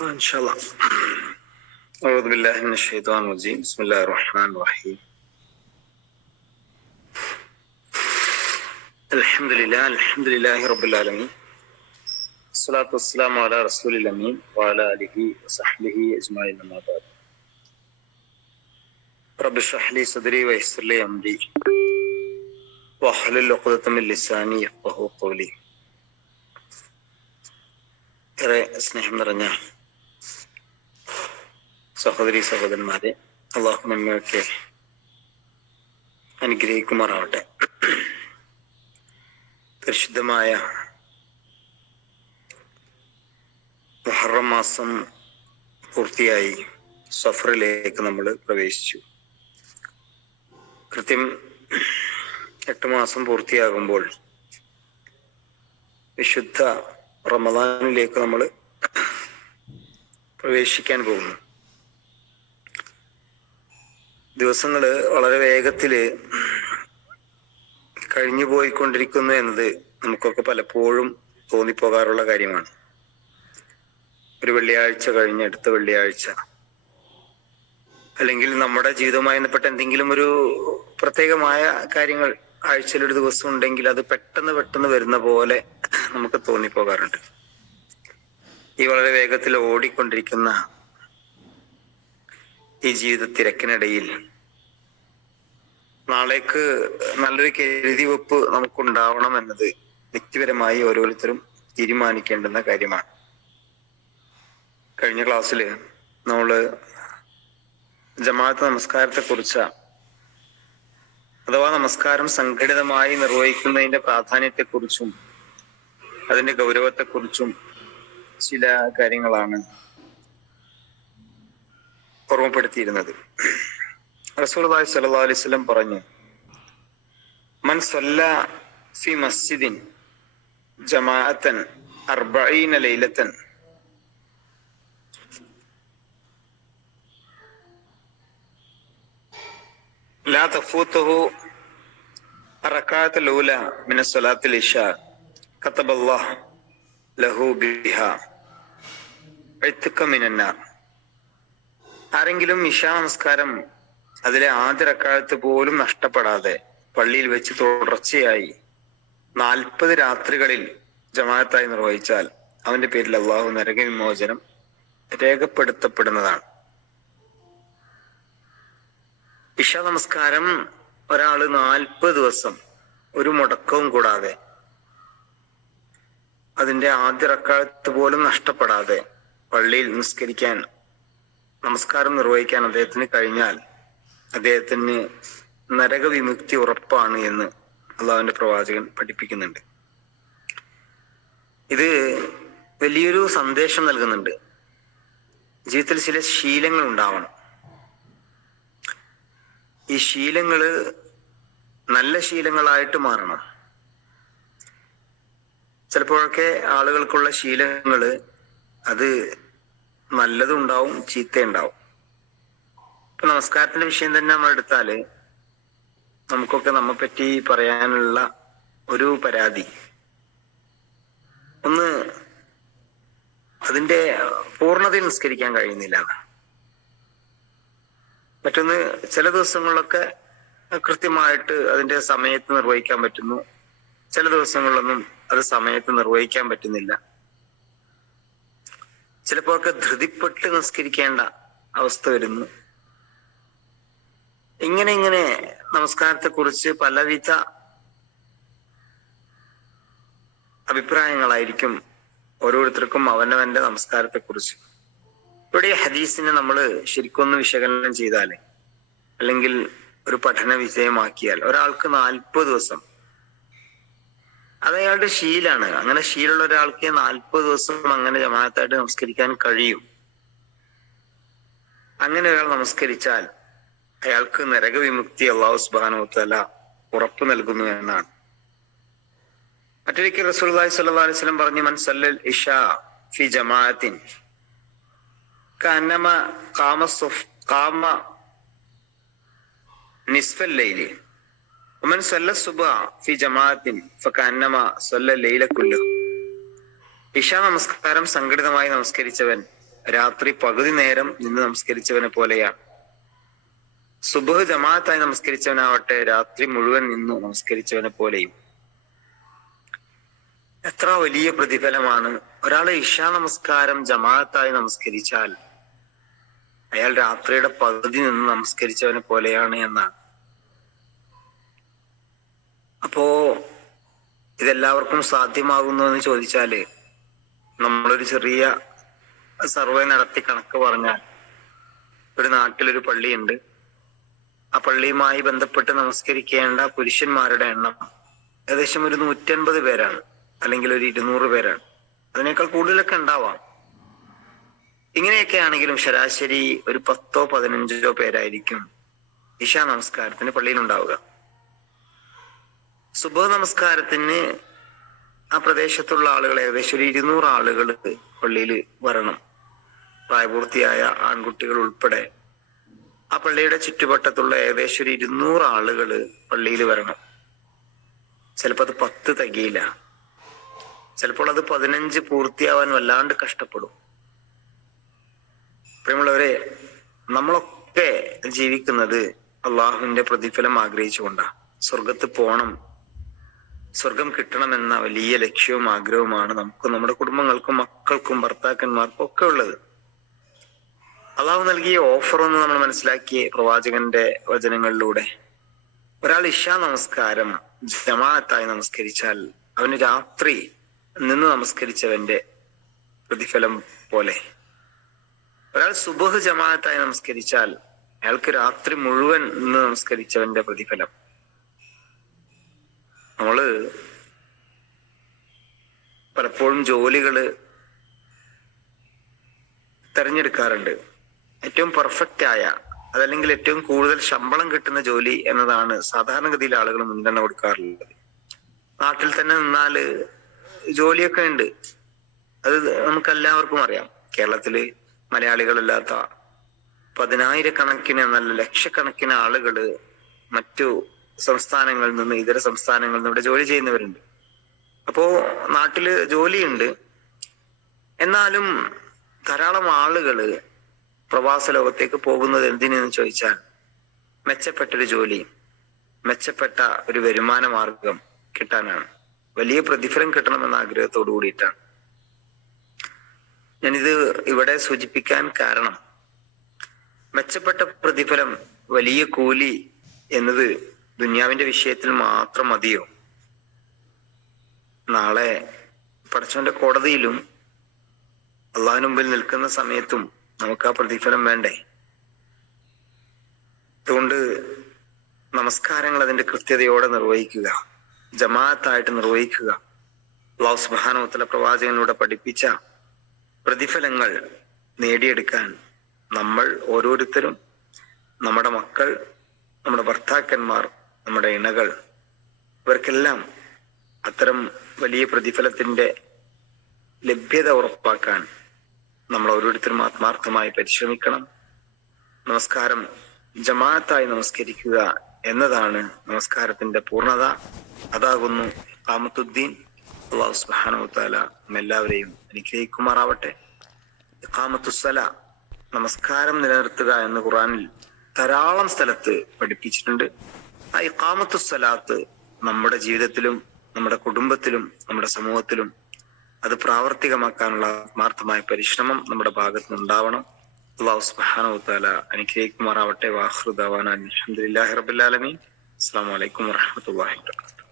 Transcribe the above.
إن شاء الله أعوذ بالله من الشيطان الرجيم بسم الله الرحمن الرحيم الحمد لله الحمد لله رب العالمين الصلاة والسلام على رسول الأمين وعلى آله وصحبه أجمعين أما بعد رب اشرح لي صدري ويسر لي أمري واحلل عقدة من لساني يفقهوا قولي ഏറെ സ്നേഹം നിറഞ്ഞ സഹോദരി സഹോദരന്മാരെ അള്ളാഹു നമ്മയൊക്കെ അനുഗ്രഹിക്കുമാറാവട്ടെ. പരിശുദ്ധമായ മുഹറം മാസം പൂർത്തിയായി സഫറിലേക്ക് നമ്മൾ പ്രവേശിച്ചു. കൃത്യം എട്ട് മാസം പൂർത്തിയാകുമ്പോൾ വിശുദ്ധ റമദാനിലേക്ക് നമ്മൾ പ്രവേശിക്കാൻ പോകുന്നു. ദിവസങ്ങൾ വളരെ വേഗത്തിൽ കഴിഞ്ഞു പോയിക്കൊണ്ടിരിക്കുന്നു എന്നത് നമുക്കൊക്കെ പലപ്പോഴും തോന്നിപ്പോകാറുള്ള കാര്യമാണ്. ഒരു വെള്ളിയാഴ്ച കഴിഞ്ഞ് അടുത്ത വെള്ളിയാഴ്ച. അല്ലെങ്കിൽ നമ്മുടെ ജീവിതവുമായി ബന്ധപ്പെട്ട എന്തെങ്കിലും ഒരു പ്രത്യേകമായ കാര്യങ്ങൾ ആഴ്ചയിൽ ഒരു ദിവസം ഉണ്ടെങ്കിൽ അത് പെട്ടെന്ന് പെട്ടെന്ന് വരുന്ന പോലെ നമുക്ക് തോന്നിപ്പോകാറുണ്ട്. ഈ വളരെ വേഗത്തിൽ ഓടിക്കൊണ്ടിരിക്കുന്ന ഈ ജീവിത തിരക്കിനിടയിൽ നാളേക്ക് നല്ലൊരു കരുതി വെപ്പ് നമുക്കുണ്ടാവണം എന്നത് വ്യക്തിപരമായി ഓരോരുത്തരും തീരുമാനിക്കേണ്ടുന്ന കാര്യമാണ്. കഴിഞ്ഞ ക്ലാസ്സിൽ നമ്മൾ ജമാഅത്ത് നമസ്കാരത്തെ കുറിച്ച അഥവാ നമസ്കാരം സംഘടിതമായി നിർവഹിക്കുന്നതിന്റെ പ്രാധാന്യത്തെക്കുറിച്ചും അതിന്റെ ഗൗരവത്തെക്കുറിച്ചും ചില കാര്യങ്ങളാണ് ഓർമ്മപ്പെടുത്തിയിരുന്നത് റസൂലുള്ളാഹി സ്വല്ലല്ലാഹു അലൈഹി വസല്ലം പറഞ്ഞു മൻ സല്ല ഫി മസ്ജിദിൻ ജമാഅത്തൻ അർബഈന ലൈലത്തൻ لا تفوته الركعة الأولى من الصلاة العشاء كتب الله له بها عتق من النار ആരെങ്കിലും ഇഷാ നമസ്കാരം അതിലെ ആദ്യ റക്കാലത്ത് പോലും നഷ്ടപ്പെടാതെ പള്ളിയിൽ വെച്ച് തുടർച്ചയായി നാൽപ്പത് രാത്രികളിൽ ജമാഅത്തായി നിർവഹിച്ചാൽ അവന്റെ പേരിൽ അള്ളാഹു നരക വിമോചനം രേഖപ്പെടുത്തപ്പെടുന്നതാണ്. ഇഷ നമസ്കാരം ഒരാൾ നാൽപ്പത് ദിവസം ഒരു മുടക്കവും കൂടാതെ അതിന്റെ ആദ്യ റക്കാലത്ത് പോലും നഷ്ടപ്പെടാതെ പള്ളിയിൽ നിസ്കരിക്കാൻ നമസ്കാരം നിർവഹിക്കാൻ അദ്ദേഹത്തിന് കഴിഞ്ഞാൽ അദ്ദേഹത്തിന് നരകവിമുക്തി ഉറപ്പാണ് എന്ന് അള്ളാഹുവിന്റെ പ്രവാചകൻ പഠിപ്പിക്കുന്നുണ്ട്. ഇത് വലിയൊരു സന്ദേശം നൽകുന്നുണ്ട്. ജീവിതത്തിൽ ചില ശീലങ്ങൾ ഉണ്ടാവണം. ഈ ശീലങ്ങൾ നല്ല ശീലങ്ങളായിട്ട് മാറണം. ചിലപ്പോഴൊക്കെ ആളുകൾക്കുള്ള ശീലങ്ങൾ അത് നല്ലതും ഉണ്ടാവും ചീത്തയുണ്ടാവും. ഇപ്പൊ നമസ്കാരത്തിന്റെ വിഷയം തന്നെ നമ്മൾ എടുത്താൽ നമുക്കൊക്കെ നമ്മെ പറ്റി പറയാനുള്ള ഒരു പരാതി. ഒന്ന് അതിന്റെ പൂർണതയിൽ നിസ്കരിക്കാൻ കഴിയുന്നില്ല. മറ്റൊന്ന് ചില ദിവസങ്ങളിലൊക്കെ കൃത്യമായിട്ട് അതിന്റെ സമയത്ത് നിർവഹിക്കാൻ പറ്റുന്നു. ചില ദിവസങ്ങളിലൊന്നും അത് സമയത്ത് നിർവഹിക്കാൻ പറ്റുന്നില്ല. ചിലപ്പോഴൊക്കെ ധൃതിപ്പെട്ട് നിസ്കരിക്കേണ്ട അവസ്ഥ വരുന്നു. ഇങ്ങനെ ഇങ്ങനെ നമസ്കാരത്തെ കുറിച്ച് പലവിധ അഭിപ്രായങ്ങളായിരിക്കും ഓരോരുത്തർക്കും അവനവന്റെ നമസ്കാരത്തെ കുറിച്ച് ഇവിടെ ഹദീസിനെ നമ്മൾ ശരിക്കൊന്ന് വിശകലനം ചെയ്താൽ അല്ലെങ്കിൽ ഒരു പഠന വിജയമാക്കിയാൽ ഒരാൾക്ക് നാൽപ്പത് ദിവസം അത് അയാളുടെ ശീലാണ്. അങ്ങനെ ശീലുള്ള ഒരാൾക്ക് നാൽപ്പത് ദിവസം അങ്ങനെ ജമാഅത്തായിട്ട് നമസ്കരിക്കാൻ കഴിയും. അങ്ങനെ ഒരാൾ നമസ്കരിച്ചാൽ അയാൾക്ക് നരകവിമുക്തി അള്ളാഹു സുബാനോത്തല ഉറപ്പ് നൽകുന്നു എന്നാണ്. മറ്റൊരിക്കൽ റസൂൽ സല്ലാ അലൈഹി സ്വലം പറഞ്ഞു മൻസല്ല ഇഷ ഫി ജമാഅത്തിൻ കാമ കാമ നിസ്ഫല്ലയിലേ ومن صلى الصبح في جماعة فكأنما صلى الليل كله ഇഷ നമസ്കാരം സംഘടിതമായി നമസ്കരിച്ചവൻ രാത്രി പകുതി നേരം നിന്ന് നമസ്കരിച്ചവനെ പോലെയാണ് സുബഹ് ജമാഅത്തായി നമസ്കരിച്ചവനാവട്ടെ രാത്രി മുഴുവൻ നിന്ന് നമസ്കരിച്ചവനെ പോലെയും എത്ര വലിയ പ്രതിഫലമാണ് ഒരാളെ ഇഷാ നമസ്കാരം ജമാഅത്തായി നമസ്കരിച്ചാൽ അയാൾ രാത്രിയുടെ പകുതി നിന്ന് നമസ്കരിച്ചവനെ പോലെയാണ് എന്നാണ് അപ്പോ ഇതെല്ലാവർക്കും സാധ്യമാകുന്നു എന്ന് ചോദിച്ചാൽ നമ്മളൊരു ചെറിയ സർവേ നടത്തി കണക്ക് പറഞ്ഞാൽ ഒരു നാട്ടിലൊരു പള്ളിയുണ്ട്. ആ പള്ളിയുമായി ബന്ധപ്പെട്ട് നമസ്കരിക്കേണ്ട പുരുഷന്മാരുടെ എണ്ണം ഏകദേശം ഒരു നൂറ്റൻപത് പേരാണ്. അല്ലെങ്കിൽ ഒരു ഇരുന്നൂറ് പേരാണ്. അതിനേക്കാൾ കൂടുതലൊക്കെ ഉണ്ടാവാം. ഇങ്ങനെയൊക്കെ ആണെങ്കിലും ശരാശരി ഒരു പത്തോ പതിനഞ്ചോ പേരായിരിക്കും ഇഷ നമസ്കാരത്തിന് പള്ളിയിൽ ഉണ്ടാവുക സുബഹ നമസ്കാരത്തിന് ആ പ്രദേശത്തുള്ള ആളുകൾ ഏകദേശം ഒരു ഇരുന്നൂറ് ആളുകൾ പള്ളിയിൽ വരണം. പ്രായപൂർത്തിയായ ആൺകുട്ടികൾ ഉൾപ്പെടെ ആ പള്ളിയുടെ ചുറ്റുവട്ടത്തുള്ള ഏകദേശം ഒരു ഇരുന്നൂറ് ആളുകൾ പള്ളിയിൽ വരണം. ചിലപ്പോൾ അത് പത്ത് തികയില്ല. ചിലപ്പോൾ അത് പതിനഞ്ച് പൂർത്തിയാവാൻ വല്ലാണ്ട് കഷ്ടപ്പെടും. പ്രിയമുള്ളവരെ നമ്മളൊക്കെ ജീവിക്കുന്നത് അള്ളാഹുവിന്റെ പ്രതിഫലം ആഗ്രഹിച്ചുകൊണ്ടാണ്. സ്വർഗത്ത് പോണം സ്വർഗം കിട്ടണമെന്ന വലിയ ലക്ഷ്യവും ആഗ്രഹവുമാണ് നമുക്കും നമ്മുടെ കുടുംബങ്ങൾക്കും മക്കൾക്കും ഭർത്താക്കന്മാർക്കും ഒക്കെ ഉള്ളത്. അള്ളാഹു നൽകിയ ഓഫർ ഒന്ന് നമ്മൾ മനസ്സിലാക്കി പ്രവാചകന്റെ വചനങ്ങളിലൂടെ. ഒരാൾ ഇഷാ നമസ്കാരം ജമാഅത്തായി നമസ്കരിച്ചാൽ അവന് രാത്രി നിന്ന് നമസ്കരിച്ചവന്റെ പ്രതിഫലം പോലെ. ഒരാൾ സുബഹ് ജമാഅത്തായി നമസ്കരിച്ചാൽ അയാൾക്ക് രാത്രി മുഴുവൻ നിന്ന് നമസ്കരിച്ചവന്റെ പ്രതിഫലം. നമ്മൾ പലപ്പോഴും ജോലികൾ തെരഞ്ഞെടുക്കാറുണ്ട്. ഏറ്റവും പെർഫെക്റ്റ് ആയ അതല്ലെങ്കിൽ ഏറ്റവും കൂടുതൽ ശമ്പളം കിട്ടുന്ന ജോലി എന്നതാണ് സാധാരണഗതിയിൽ ആളുകൾ മുൻഗണന കൊടുക്കാറുള്ളത്. നാട്ടിൽ തന്നെ നിന്നാൽ ജോലിയൊക്കെ ഉണ്ട്. അത് നമുക്ക് എല്ലാവർക്കും അറിയാം. കേരളത്തിൽ മലയാളികളല്ലാത്ത പതിനായിരക്കണക്കിന് എന്നല്ല ലക്ഷക്കണക്കിന് ആളുകൾ മറ്റു സംസ്ഥാനങ്ങളിൽ നിന്ന് ഇതര സംസ്ഥാനങ്ങളിൽ നിന്ന് ഇവിടെ ജോലി ചെയ്യുന്നവരുണ്ട്. അപ്പോ നാട്ടിൽ ജോലിയുണ്ട്. എന്നാലും ധാരാളം ആളുകൾ പ്രവാസ ലോകത്തേക്ക് പോകുന്നത് എന്തിനെന്ന് ചോദിച്ചാൽ മെച്ചപ്പെട്ടൊരു ജോലി മെച്ചപ്പെട്ട ഒരു വരുമാന മാർഗം കിട്ടാനാണ്. വലിയ പ്രതിഫലം കിട്ടണമെന്ന ആഗ്രഹത്തോടു കൂടിയിട്ടാണ്. ഞാനിത് ഇവിടെ സൂചിപ്പിക്കാൻ കാരണം. മെച്ചപ്പെട്ട പ്രതിഫലം വലിയ കൂലി എന്നത് ദുന്യാവിന്റെ വിഷയത്തിൽ മാത്രം മതിയോ? നാളെ പടച്ചവന്റെ കോടതിയിലും അള്ളാഹിന് മുമ്പിൽ നിൽക്കുന്ന സമയത്തും നമുക്ക് ആ പ്രതിഫലം വേണ്ടേ? അതുകൊണ്ട് നമസ്കാരങ്ങൾ അതിന്റെ കൃത്യതയോടെ നിർവഹിക്കുക ജമാഅത്തായിട്ട് നിർവഹിക്കുക. അള്ളാഹു സുബാനോത്തല പ്രവാചകനിലൂടെ പഠിപ്പിച്ച പ്രതിഫലങ്ങൾ നേടിയെടുക്കാൻ നമ്മൾ ഓരോരുത്തരും നമ്മുടെ മക്കൾ നമ്മുടെ ഭർത്താക്കന്മാർ നമ്മുടെ ഇണകൾ ഇവർക്കെല്ലാം അത്തരം വലിയ പ്രതിഫലത്തിന്റെ ലഭ്യത ഉറപ്പാക്കാൻ നമ്മൾ ഓരോരുത്തരും ആത്മാർത്ഥമായി പരിശ്രമിക്കണം. നമസ്കാരം ജമാഅത്തായി നമസ്കരിക്കുക എന്നതാണ് നമസ്കാരത്തിന്റെ പൂർണത. അതാകുന്നു കാമത്തുദ്ദീൻ അള്ളാഹു സുബാനുത്താല എല്ലാവരെയും അനുഗ്രഹിക്കുമാറാവട്ടെ. കാമത്തുസല നമസ്കാരം നിലനിർത്തുക എന്ന് ഖുറാനിൽ ധാരാളം സ്ഥലത്ത് പഠിപ്പിച്ചിട്ടുണ്ട്. ആ ഇക്കാമത്തു സ്വലാത്ത് നമ്മുടെ ജീവിതത്തിലും നമ്മുടെ കുടുംബത്തിലും നമ്മുടെ സമൂഹത്തിലും അത് പ്രാവർത്തികമാക്കാനുള്ള ആത്മാർത്ഥമായ പരിശ്രമം നമ്മുടെ ഭാഗത്ത് നിന്നുണ്ടാവണം അള്ളാഹു സുബ്ഹാനഹു തആല അനുഗ്രഹിക്കുമാറാവട്ടെ. വാഹൃദാവാൻ അൽഹംദുലില്ലാഹി റബ്ബിൽ ആലമീൻ. അസ്സലാമു അലൈക്കും വറഹ്മത്തുള്ളാഹി വബറകാതുഹു.